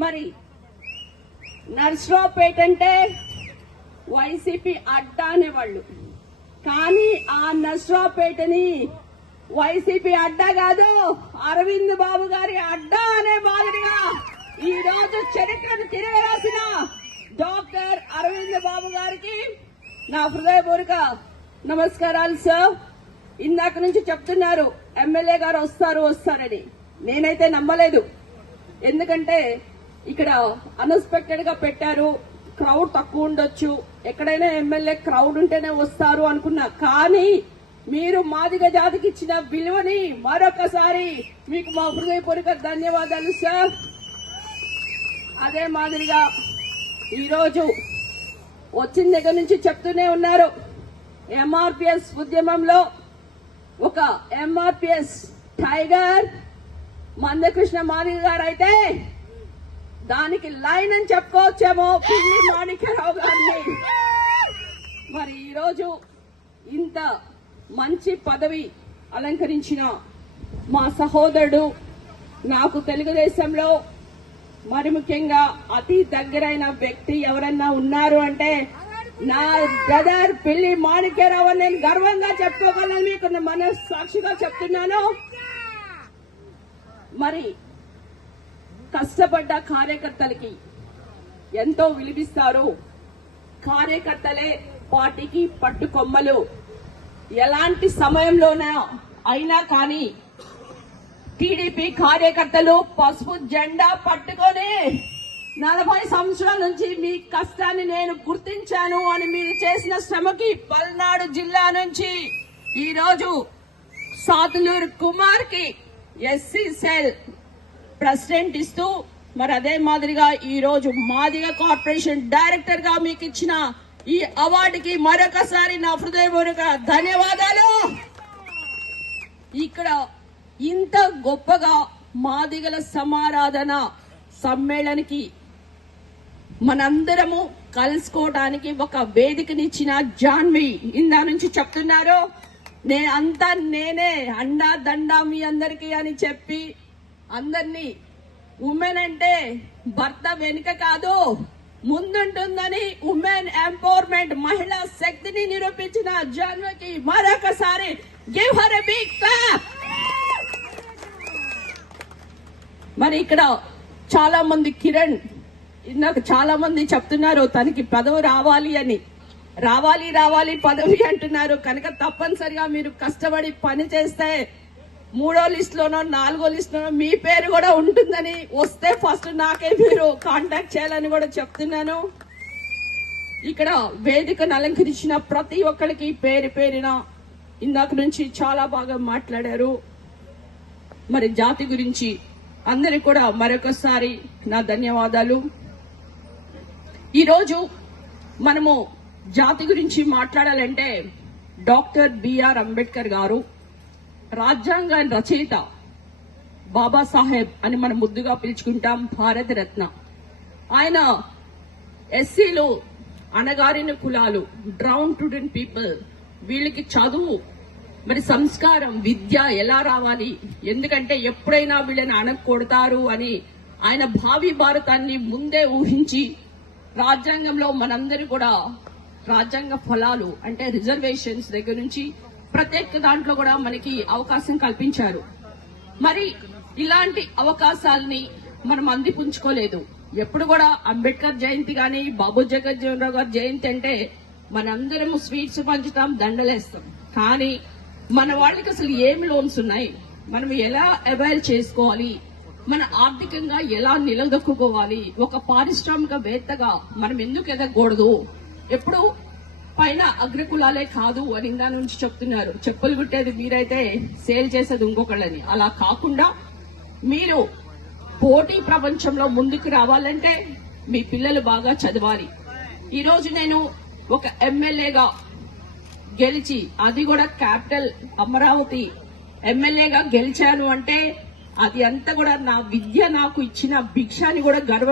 మరి నర్సరావుపేట అంటే వైసీపీ అడ్డా అనేవాళ్ళు, కానీ ఆ నర్సరావుపేటని వైసీపీ అడ్డా కాదు, అరవింద్ బాబు గారి అడ్డా అనే మాదిరిగా ఈ రోజు చరిత్రను తిరగరాసిన డాక్టర్ అరవింద్ బాబు గారికి నా హృదయపూర్వక నమస్కారాలు సార్. ఇందాక నుంచి చెప్తున్నారు ఎమ్మెల్యే గారు వస్తారని, నేనైతే నమ్మలేదు. ఎందుకంటే ఇక్కడ అన్ఎక్స్పెక్టెడ్ గా పెట్టారు, క్రౌడ్ తక్కువ ఉండొచ్చు, ఎక్కడైనా ఎమ్మెల్యే క్రౌడ్ ఉంటేనే వస్తారు అనుకున్నా. కానీ మీరు మాదిగ జాతికి ఇచ్చిన విలువని మరొకసారి మీకు మా హృదయపూర్వక ధన్యవాదాలు సార్. అదే మాదిరిగా ఈరోజు వచ్చిన దగ్గర నుంచి చెప్తూనే ఉన్నారు, ఎంఆర్పిఎస్ ఉద్యమంలో ఒక ఎంఆర్పిఎస్ టైగర్ మందకృష్ణ మాదిగ గారు అయితే దానికి లైన్ అని చెప్పుకోవచ్చేమో పిల్లి మాణిక్యరావు గారిని. మరి ఈరోజు ఇంత మంచి పదవి అలంకరించిన మా సహోదరుడు, నాకు తెలుగుదేశంలో మరి ముఖ్యంగా అతి దగ్గరైన వ్యక్తి ఎవరన్నా ఉన్నారు అంటే నా బ్రదర్ పిల్లి మాణిక్యరావు అని నేను గర్వంగా చెప్పుకోగలను, మీకు మనస్సాక్షిగా చెప్తున్నాను. మరి కష్టపడ్డ కార్యకర్తలకి ఎంతో విలువిస్తారు. కార్యకర్తలే పార్టీకి పట్టుకొమ్మలు. ఎలాంటి సమయంలోనే అయినా కానీ టీడీపీ కార్యకర్తలు పసుపు జెండా పట్టుకొని 40 సంవత్సరాల నుంచి మీ కష్టాన్ని నేను గుర్తించాను అని మీరు చేసిన శ్రమకి పల్నాడు జిల్లా నుంచి ఈ రోజు సాతులూరు కుమార్ కి ఎస్సీ సెల్ ప్రెసిడెంట్ ఇస్తూ, మరి అదే మాదిరిగా ఈ రోజు మాదిగ కార్పొరేషన్ డైరెక్టర్ గా మీకు ఇచ్చిన ఈ అవార్డుకి మరొకసారి నా హృదయపూర్వక ధన్యవాదాలు. ఇక్కడ ఇంత గొప్పగా మాదిగల సమారాధన సమ్మేళనకి మనందరము కలుసుకోవడానికి ఒక వేదికనిచ్చిన జాన్వి ఇందా నుంచి చెప్తున్నారు, నేనే అండా దండా మీ అందరికీ అని చెప్పి అందరినీ ఉమెన్ అంటే భర్త వెనుక కాదు ముందుంటుందని ఉమెన్ ఎంపవర్మెంట్ మహిళా శక్తిని నిరూపించిన జాన్వికి మరొకసారి give her a big clap. మరి ఇక్కడ చాలా మంది కిరణ్ ఇందాక చాలా మంది చెప్తున్నారు తనకి పదవి రావాలి అని, రావాలి పదవి అంటున్నారు. కనుక తప్పనిసరిగా మీరు కష్టపడి పని చేస్తే 3వ లిస్టులోనో 4వ లిస్టులోనో మీ పేరు కూడా ఉంటుందని, వస్తే ఫస్ట్ నాకే మీరు కాంటాక్ట్ చేయాలని కూడా చెప్తున్నాను. ఇక్కడ వేదికను అలంకరించిన ప్రతి ఒక్కరికి పేరు పేరిన ఇందాక నుంచి చాలా బాగా మాట్లాడారు. మరి జాతి గురించి అందరికి కూడా మరొకసారి నా ధన్యవాదాలు. ఈరోజు మనము జాతి గురించి మాట్లాడాలంటే డాక్టర్ బిఆర్ అంబేద్కర్ గారు రాజ్యాంగ రచయిత, బాబాసాహెబ్ అని మనం ముద్దుగా పిలుచుకుంటాం, భారత రత్న. ఆయన ఎస్సీలు, అణగారిన కులాలు, డౌన్ టు పీపుల్, వీళ్ళకి చదువు, మరి సంస్కారం, విద్య ఎలా రావాలి, ఎందుకంటే ఎప్పుడైనా వీళ్ళని అణగొడతారు అని ఆయన భావి భారతాన్ని ముందే ఊహించి రాజ్యాంగంలో మనందరూ కూడా రాజ్యాంగ ఫలాలు అంటే రిజర్వేషన్స్ దగ్గర నుంచి ప్రత్యేక దాంట్లో కూడా మనకి అవకాశం కల్పించారు. మరి ఇలాంటి అవకాశాలని మనం అందిపుంచుకోలేదు. ఎప్పుడు కూడా అంబేద్కర్ జయంతి గాని బాబు జగజ్జీవన్ రావు గారి జయంతి అంటే మనందరము స్వీట్స్ పంచుతాం, దండలేస్తాం. కానీ మన వాళ్ళకి అసలు ఏమి లోన్స్ ఉన్నాయి, మనం ఎలా అవైల్ చేసుకోవాలి, మన ఆర్థికంగా ఎలా నిలదొక్కుకోవాలి, ఒక పారిశ్రామికవేత్తగా మనం ఎందుకు ఎదగకూడదు, ఎప్పుడు పైన అగ్రకులాలే కాదు అని దాని నుంచి చెప్తున్నారు. చెప్పులు కుట్టేది మీరైతే సేల్ చేసేది ఇంకొకళ్ళని. అలా కాకుండా మీరు పోటీ ప్రపంచంలో ముందుకు రావాలంటే మీ పిల్లలు బాగా చదవాలి. ఈ రోజు నేను ఒక ఎమ్మెల్యేగా గెలిచి, అది కూడా క్యాపిటల్ అమరావతి ఎమ్మెల్యేగా గెలిచాను అంటే అది అంతా కూడా నా విద్య నాకు ఇచ్చిన భిక్షాన్ని కూడా గర్వ